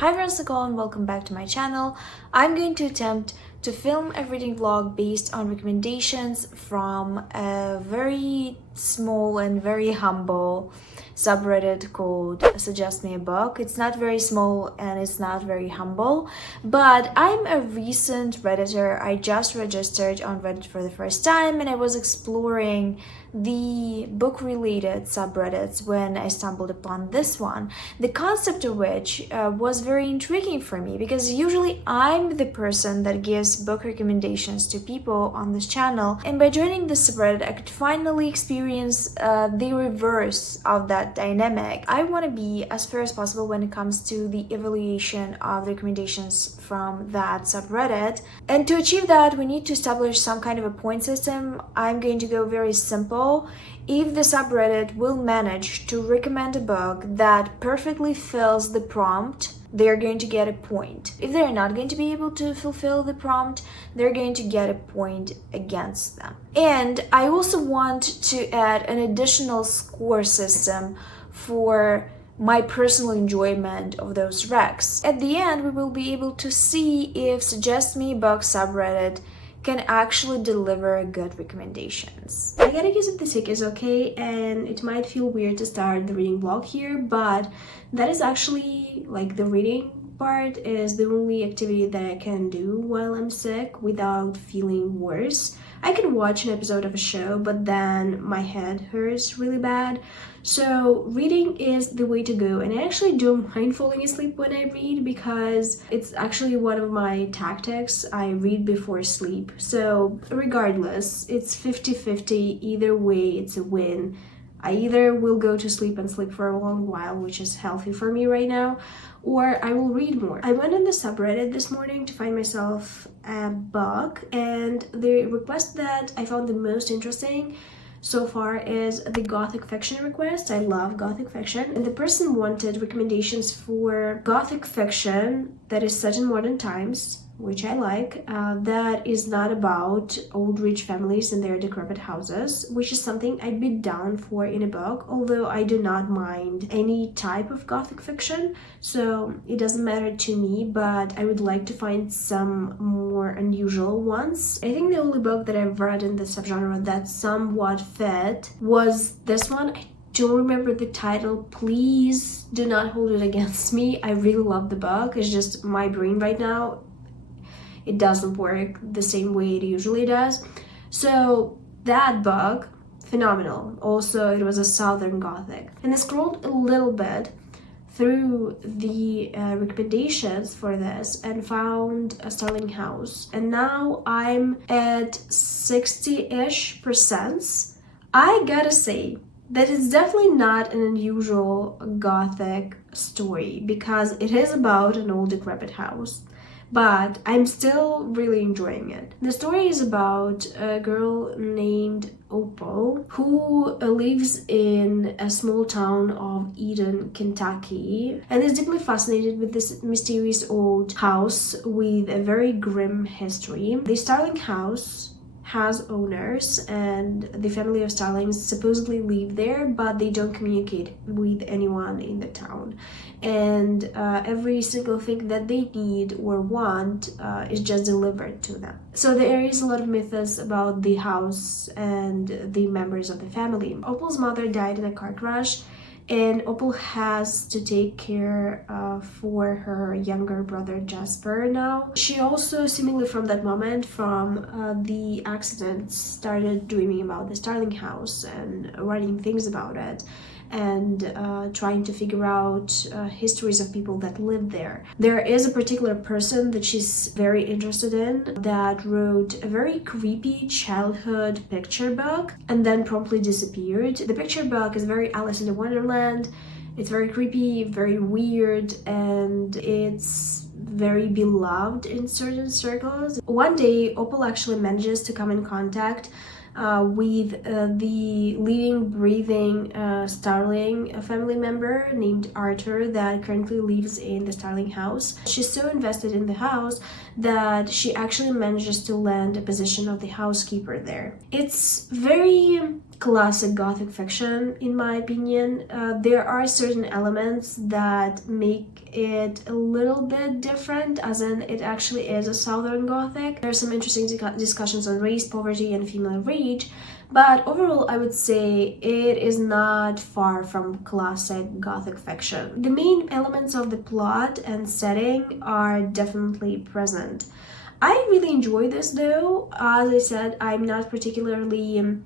Hi friends, and welcome back to my channel. I'm going to attempt to film a reading vlog based on recommendations from a very small and very humble subreddit called Suggest Me a Book. It's not very small and it's not very humble, but I'm a recent Redditor. I just registered on Reddit for the first time and I was exploring the book-related subreddits when I stumbled upon this one, the concept of which was very intriguing for me because usually I'm the person that gives book recommendations to people on this channel, and by joining this subreddit I could finally experience the reverse of that dynamic. I want to be as fair as possible when it comes to the evaluation of the recommendations from that subreddit, and to achieve that we need to establish some kind of a point system. I'm going to go very simple. If the subreddit will manage to recommend a book that perfectly fills the prompt, they're going to get a point. If they're not going to be able to fulfill the prompt, they're going to get a point against them. And I also want to add an additional score system for my personal enjoyment of those recs. At the end, we will be able to see if Suggest Me a Book subreddit can actually deliver good recommendations. I gotta guess if the tick is okay, and it might feel weird to start the reading vlog here, but that is actually like the reading part is the only activity that I can do while I'm sick without feeling worse. I can watch an episode of a show, but then my head hurts really bad. So reading is the way to go, and I actually don't mind falling asleep when I read because it's actually one of my tactics. I read before sleep. So regardless, it's 50-50. Either way, it's a win. I either will go to sleep and sleep for a long while, which is healthy for me right now, or I will read more. I went on the subreddit this morning to find myself a book, and the request that I found the most interesting so far is the gothic fiction request. I love gothic fiction, and the person wanted recommendations for gothic fiction that is set in modern times, which I like, that is not about old rich families and their decrepit houses, which is something I'd be down for in a book, although I do not mind any type of gothic fiction, so it doesn't matter to me, but I would like to find some more unusual ones. I think the only book that I've read in the subgenre that somewhat fit was this one. I don't remember the title. Please do not hold it against me. I really love the book. It's just my brain right now, it doesn't work the same way it usually does. So that book, phenomenal. Also, it was a Southern Gothic. And I scrolled a little bit through the recommendations for this and found a Starling house. And now I'm at 60-ish%. I gotta say that it's definitely not an unusual Gothic story because it is about an old decrepit house, but I'm still really enjoying it. The story is about a girl named Opal who lives in a small town of Eden, Kentucky, and is deeply fascinated with this mysterious old house with a very grim history. The Starling house has owners, and the family of Starlings supposedly live there, but they don't communicate with anyone in the town, and every single thing that they need or want is just delivered to them. So there is a lot of mythos about the house and the members of the family. Opal's mother died in a car crash, and Opal has to take care for her younger brother Jasper now. She also, seemingly from that moment, from the accident, started dreaming about the Starling house and writing things about it, and trying to figure out histories of people that lived there. There is a particular person that she's very interested in that wrote a very creepy childhood picture book and then promptly disappeared. The picture book is very Alice in Wonderland. It's very creepy, very weird, and it's very beloved in certain circles. One day, Opal actually manages to come in contact with the living, breathing Starling family member named Arthur that currently lives in the Starling house. She's so invested in the house that she actually manages to land a position of the housekeeper there. It's very classic Gothic fiction, in my opinion. There are certain elements that make it a little bit different, as in it actually is a Southern Gothic. There are some interesting discussions on race, poverty, and female rage, but overall I would say it is not far from classic Gothic fiction. The main elements of the plot and setting are definitely present. I really enjoy this though. As I said, I'm not particularly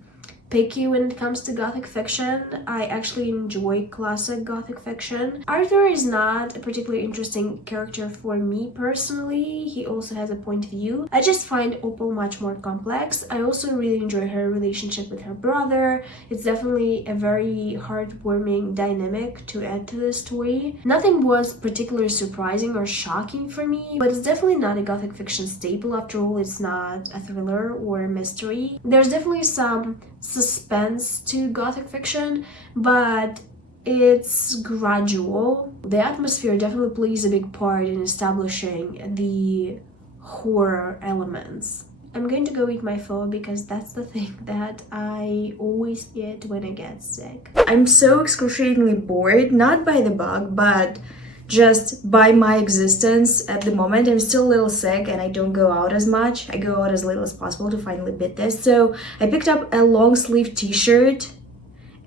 picky when it comes to Gothic fiction. I actually enjoy classic Gothic fiction. Arthur is not a particularly interesting character for me personally. He also has a point of view. I just find Opal much more complex. I also really enjoy her relationship with her brother. It's definitely a very heartwarming dynamic to add to the story. Nothing was particularly surprising or shocking for me, but it's definitely not a Gothic fiction staple. After all, it's not a thriller or a mystery. There's definitely some suspense to Gothic fiction, but it's gradual. The atmosphere definitely plays a big part in establishing the horror elements. I'm going to go eat my pho because that's the thing that I always eat when I get sick. I'm so excruciatingly bored, not by the bug, but just by my existence at the moment. I'm still a little sick and I don't go out as much. I go out as little as possible to finally beat this. So I picked up a long sleeve t-shirt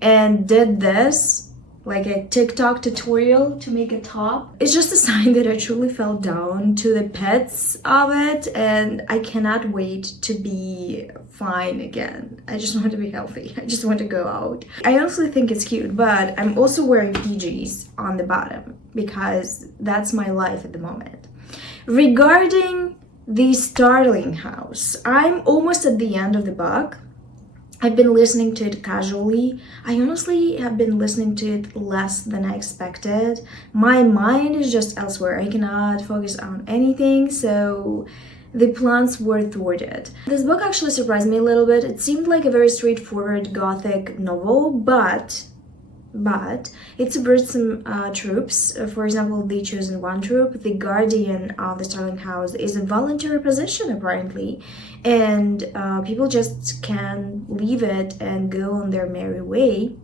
and did this, like a TikTok tutorial to make a top. It's just a sign that I truly fell down to the pits of it, and I cannot wait to be fine again. I just want to be healthy. I just want to go out. I honestly think it's cute, but I'm also wearing PJs on the bottom because that's my life at the moment. Regarding the Starling house, I'm almost at the end of the book. I've been listening to it casually. I honestly have been listening to it less than I expected. My mind is just elsewhere. I cannot focus on anything, so the plans were thwarted. This book actually surprised me a little bit. It seemed like a very straightforward Gothic novel, but it subverts some tropes. For example, the Chosen One trope. The guardian of the Starling house is a voluntary position apparently, and people just can leave it and go on their merry way.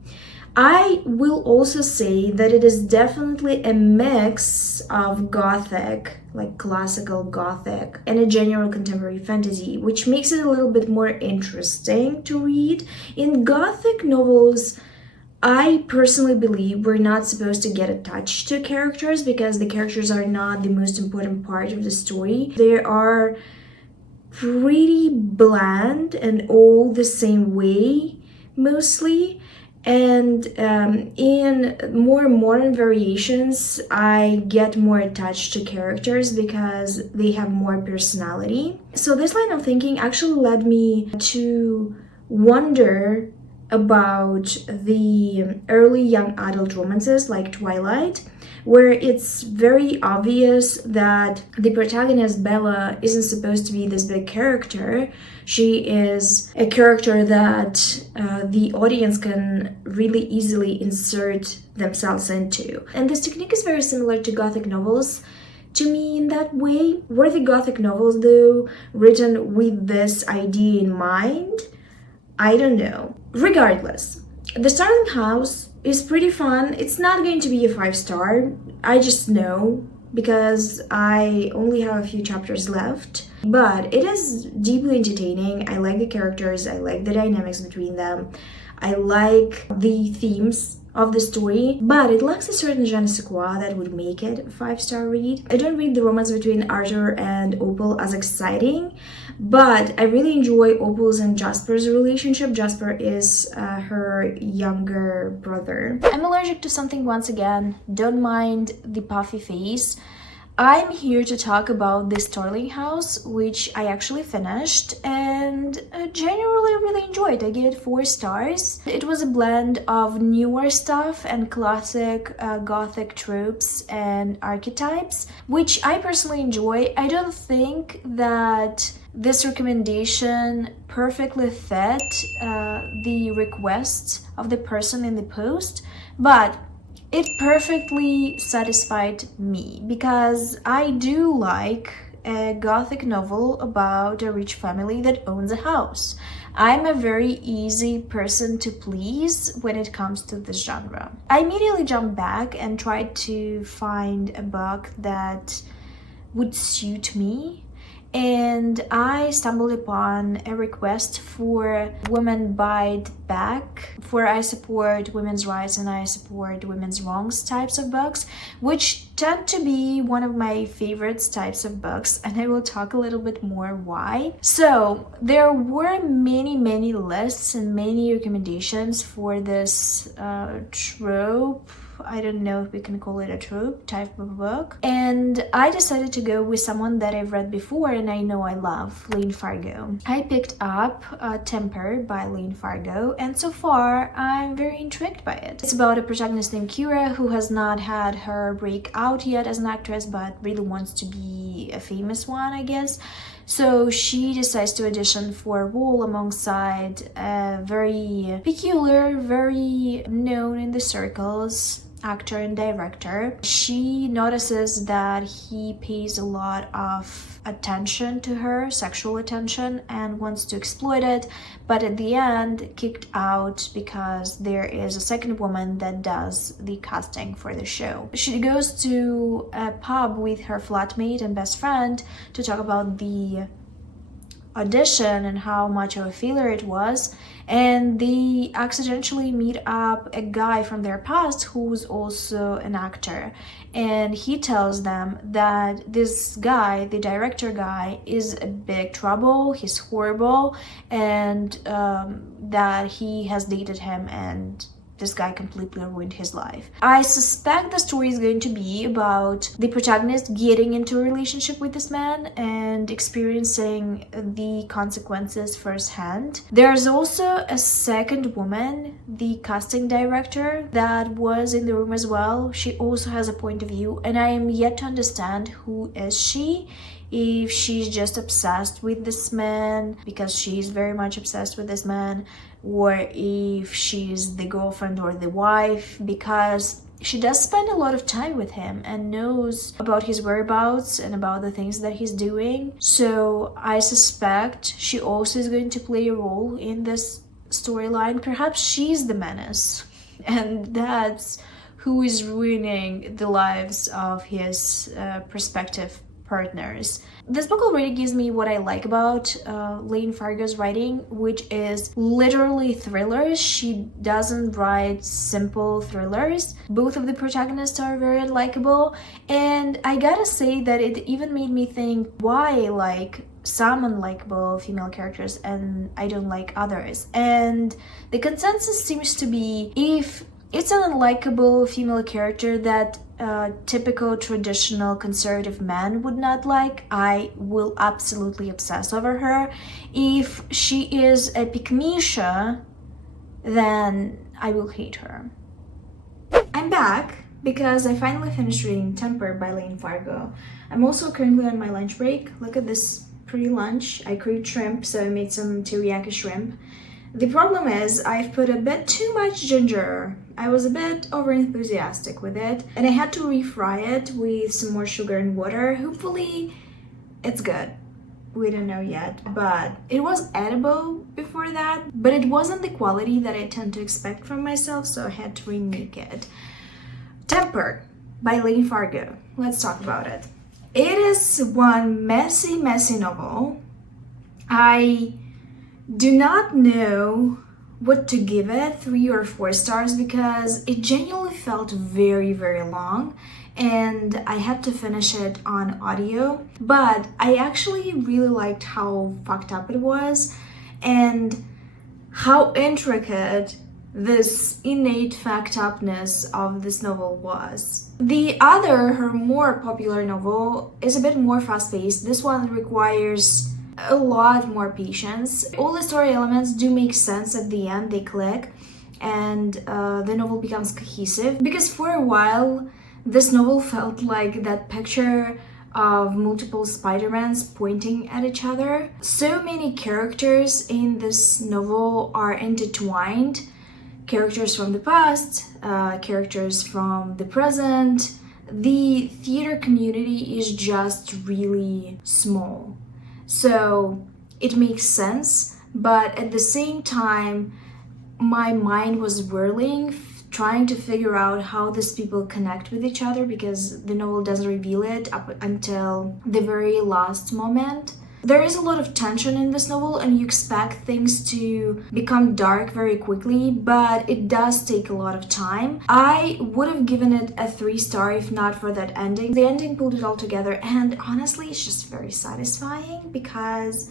I will also say that it is definitely a mix of Gothic, like classical Gothic, and a general contemporary fantasy, which makes it a little bit more interesting to read. In Gothic novels, I personally believe we're not supposed to get attached to characters because the characters are not the most important part of the story. They are pretty bland and all the same way, mostly. And in more modern variations, I get more attached to characters because they have more personality. So this line of thinking actually led me to wonder about the early young adult romances like Twilight, where it's very obvious that the protagonist Bella isn't supposed to be this big character. She is a character that the audience can really easily insert themselves into. And this technique is very similar to Gothic novels to me in that way. Were the Gothic novels, though, written with this idea in mind? I don't know. Regardless, the Starling house is pretty fun. It's not going to be a 5-star. I just know because I only have a few chapters left. But it is deeply entertaining. I like the characters. I like the dynamics between them. I like the themes of the story, but it lacks a certain je ne sais quoi that would make it a 5-star read. I don't read the romance between Arthur and Opal as exciting, but I really enjoy Opal's and Jasper's relationship. Jasper is her younger brother. I'm allergic to something once again. Don't mind the puffy face. I'm here to talk about the Starling house, which I actually finished and generally really enjoyed. I gave it 4 stars. It was a blend of newer stuff and classic Gothic tropes and archetypes, which I personally enjoy. I don't think that this recommendation perfectly fit the requests of the person in the post, but it perfectly satisfied me because I do like a Gothic novel about a rich family that owns a house. I'm a very easy person to please when it comes to this genre. I immediately jumped back and tried to find a book that would suit me, and I stumbled upon a request for Women Bite Back, for I support women's rights and I support women's wrongs types of books, which tend to be one of my favorites types of books, and I will talk a little bit more why. So there were many lists and many recommendations for this trope. I don't know if we can call it a trope type of book, and I decided to go with someone that I've read before and I know I love, Layne Fargo. I picked up Temper by Layne Fargo, and so far I'm very intrigued by it. It's about a protagonist named Kira who has not had her break out yet as an actress but really wants to be a famous one, I guess. So she decides to audition for a role alongside a very peculiar, very known in the circles actor and director. She notices that he pays a lot of attention to her, sexual attention, and wants to exploit it, but at the end kicked out because there is a second woman that does the casting for the show. She goes to a pub with her flatmate and best friend to talk about the audition and how much of a failure it was, and they accidentally meet up a guy from their past who's also an actor, and he tells them that this guy, the director guy, is a big trouble, he's horrible, and that he has dated him and this guy completely ruined his life. I suspect the story is going to be about the protagonist getting into a relationship with this man and experiencing the consequences firsthand. There's also a second woman, the casting director, that was in the room as well. She also has a point of view, and I am yet to understand who is she. If she's just obsessed with this man because she's very much obsessed with this man, or if she's the girlfriend or the wife, because she does spend a lot of time with him and knows about his whereabouts and about the things that he's doing. So I suspect she also is going to play a role in this storyline. Perhaps she's the menace, and that's who is ruining the lives of his prospective partners. This book already gives me what I like about Layne Fargo's writing, which is literally thrillers. She doesn't write simple thrillers. Both of the protagonists are very unlikable, and I gotta say that it even made me think why I like some unlikable female characters and I don't like others. And the consensus seems to be, if it's an unlikable female character that typical traditional conservative man would not like, I will absolutely obsess over her. If she is a 𝕊𝕆ℙ𝕀𝔸𝕃, then I will hate her. I'm back because I finally finished reading Temper by Layne Fargo. I'm also currently on my lunch break. Look at this pretty lunch. I craved shrimp, so I made some teriyaki shrimp. The problem is I've put a bit too much ginger. I was a bit over-enthusiastic with it, and I had to refry it with some more sugar and water. Hopefully it's good. We don't know yet, but it was edible before that, but it wasn't the quality that I tend to expect from myself, so I had to remake it. Temper by Layne Fargo. Let's talk about it. It is one messy novel. I do not know what to give it, 3 or 4 stars, because it genuinely felt very long, and I had to finish it on audio. But I actually really liked how fucked up it was and how intricate this innate fucked upness of this novel was. The other, her more popular novel, is a bit more fast-paced. This one requires a lot more patience. All the story elements do make sense at the end, they click, and the novel becomes cohesive, because for a while this novel felt like that picture of multiple Spider-Mans pointing at each other. So many characters in this novel are intertwined. Characters from the past, characters from the present. The theater community is just really small. So it makes sense but at the same time, my mind was whirling, trying to figure out how these people connect with each other, because the novel doesn't reveal it up until the very last moment. There is a lot of tension in this novel, and you expect things to become dark very quickly, but it does take a lot of time. I would have given it a 3-star if not for that ending. The ending pulled it all together, and honestly, it's just very satisfying because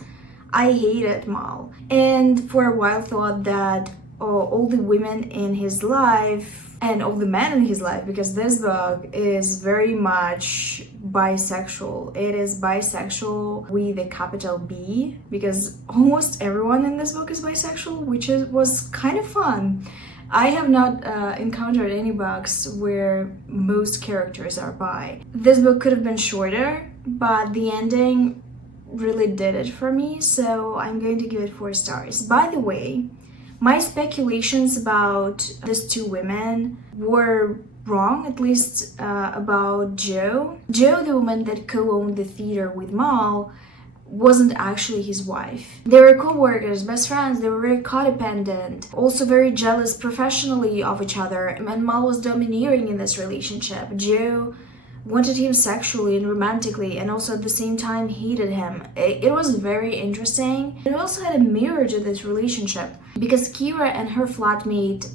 I hated Mal, and for a while thought that all the women in his life and all the men in his life, because this book is very much bisexual. It is bisexual with a capital B, because almost everyone in this book is bisexual, which was kind of fun. I have not encountered any books where most characters are bi. This book could have been shorter, but the ending really did it for me, so I'm going to give it 4 stars. By the way, my speculations about these 2 women were wrong, at least about Jo. Jo, the woman that co-owned the theater with Mal, wasn't actually his wife. They were co-workers, best friends, they were very codependent, also very jealous professionally of each other, and Mal was domineering in this relationship. Jo wanted him sexually and romantically, and also at the same time hated him. It was very interesting. It also had a mirror to this relationship, because Kira and her flatmate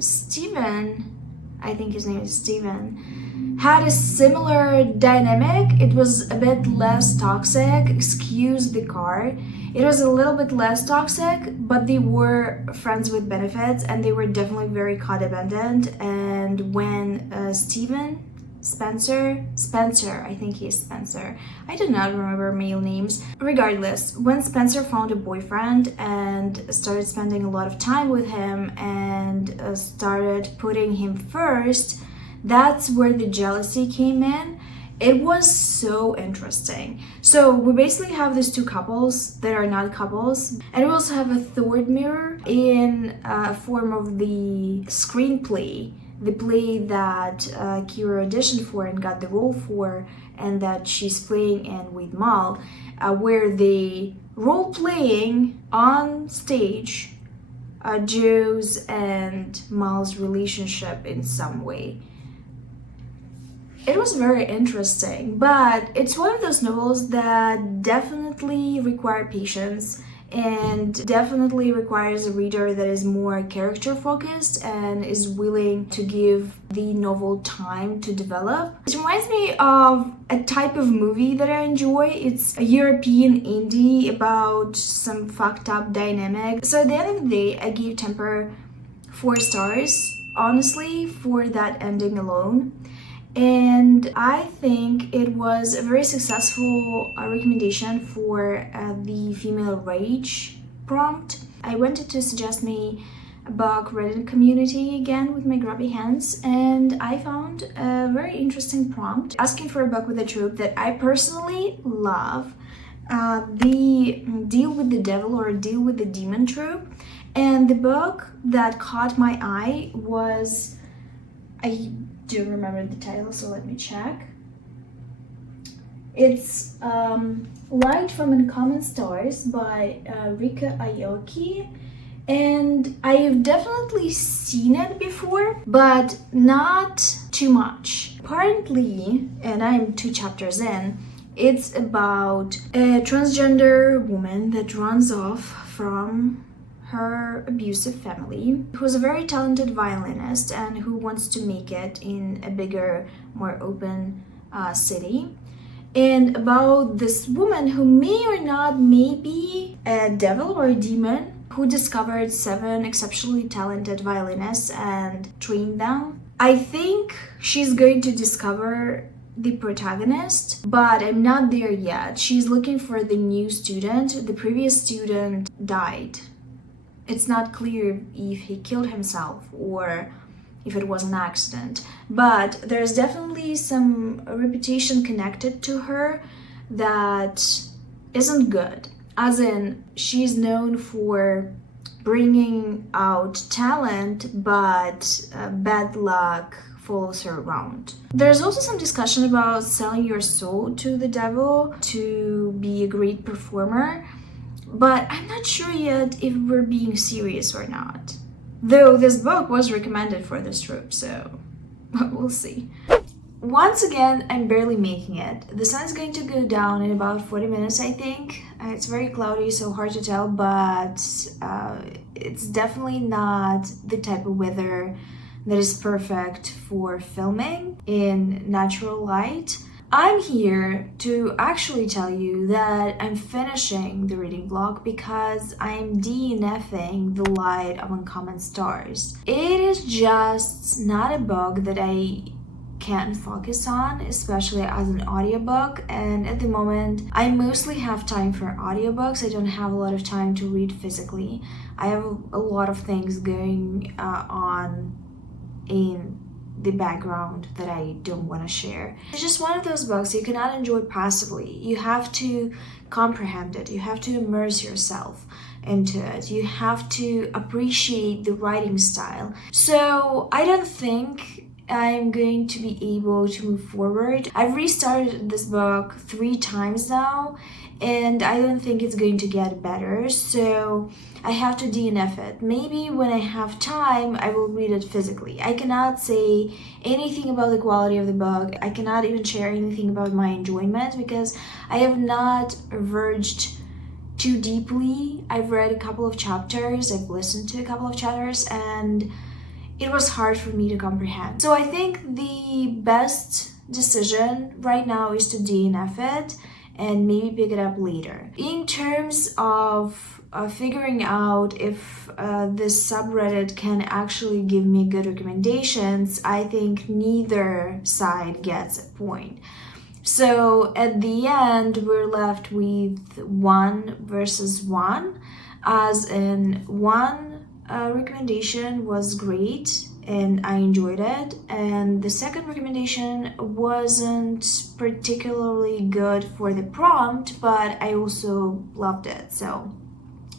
Steven, I think his name is Steven, had a similar dynamic. It was a bit less toxic, excuse the car. It was a little bit less toxic, but they were friends with benefits, and they were definitely very codependent. And when Spencer, I think he's Spencer. I do not remember male names. Regardless, when Spencer found a boyfriend and started spending a lot of time with him and started putting him first, that's where the jealousy came in. It was so interesting. So we basically have these 2 couples that are not couples, and we also have a third mirror in form of the screenplay, the play that Kira auditioned for and got the role for, and that she's playing in with Mal, where they role-playing on stage Jo's and Mal's relationship in some way. It was very interesting, but it's one of those novels that definitely require patience and definitely requires a reader that is more character focused and is willing to give the novel time to develop. It reminds me of a type of movie that I enjoy. It's a European indie about some fucked up dynamic. So at the end of the day, I give Temper 4 stars, honestly, for that ending alone. And I think it was a very successful recommendation for the female rage prompt. I wanted to suggest me a book Reddit community again with my grubby hands, and I found a very interesting prompt asking for a book with a trope that I personally love, the Deal with the Devil or Deal with the Demon trope. And the book that caught my eye was, I do remember the title, so let me check. It's Light from Uncommon Stars by Ryka Aoki, and I've definitely seen it before, but not too much. Apparently, and I'm 2 chapters in, it's about a transgender woman that runs off from her abusive family, who's a very talented violinist and who wants to make it in a bigger, more open city. And about this woman who may or not may be a devil or a demon, who discovered 7 exceptionally talented violinists and trained them. I think she's going to discover the protagonist, but I'm not there yet. She's looking for the new student. The previous student died. It's not clear if he killed himself or if it was an accident, but there's definitely some reputation connected to her that isn't good. As in, she's known for bringing out talent, but bad luck follows her around. There's also some discussion about selling your soul to the devil to be a great performer. but I'm not sure yet if we're being serious or not. Though this book was recommended for this trope, so we'll see. Once again, I'm barely making it. The sun's going to go down in about 40 minutes, I think. It's very cloudy, so hard to tell, but it's definitely not the type of weather that is perfect for filming in natural light. I'm here to actually tell you that I'm finishing the reading vlog because I'm DNFing The Light of Uncommon Stars. It is just not a book that I can focus on, especially as an audiobook, and at the moment I mostly have time for audiobooks. I don't have a lot of time to read physically. I have a lot of things going on in the background that I don't want to share. It's just one of those books you cannot enjoy passively. You have to comprehend it. You have to immerse yourself into it. You have to appreciate the writing style. So I don't think I'm going to be able to move forward. I've restarted this book 3 times now, and I don't think it's going to get better, so I have to DNF it. Maybe when I have time, I will read it physically. I cannot say anything about the quality of the book. I cannot even share anything about my enjoyment because I have not verged too deeply. I've read a couple of chapters, I've listened to a couple of chapters, and it was hard for me to comprehend. So I think the best decision right now is to DNF it and maybe pick it up later. In terms of figuring out if this subreddit can actually give me good recommendations, I think neither side gets a point. So at the end, we're left with 1 versus 1, as in one recommendation was great and I enjoyed it, and the second recommendation wasn't particularly good for the prompt, but I also loved it. So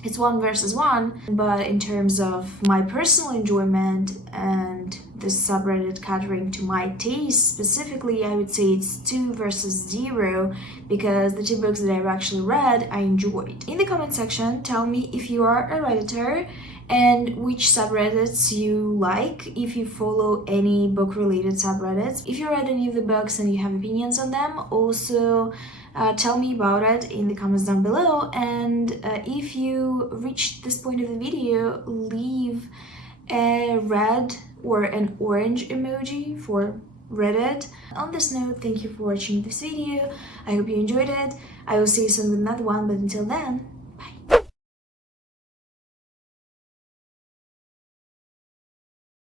it's 1 versus 1, but in terms of my personal enjoyment and the subreddit catering to my taste specifically, I would say it's 2 versus 0 because the 2 books that I've actually read I enjoyed. In the comment section, tell me if you are a Redditor and which subreddits you like, if you follow any book-related subreddits. If you read any of the books and you have opinions on them, also tell me about it in the comments down below. And if you reached this point of the video, leave a red or an orange emoji for Reddit. On this note, thank you for watching this video. I hope you enjoyed it. I will see you soon with another one, but until then,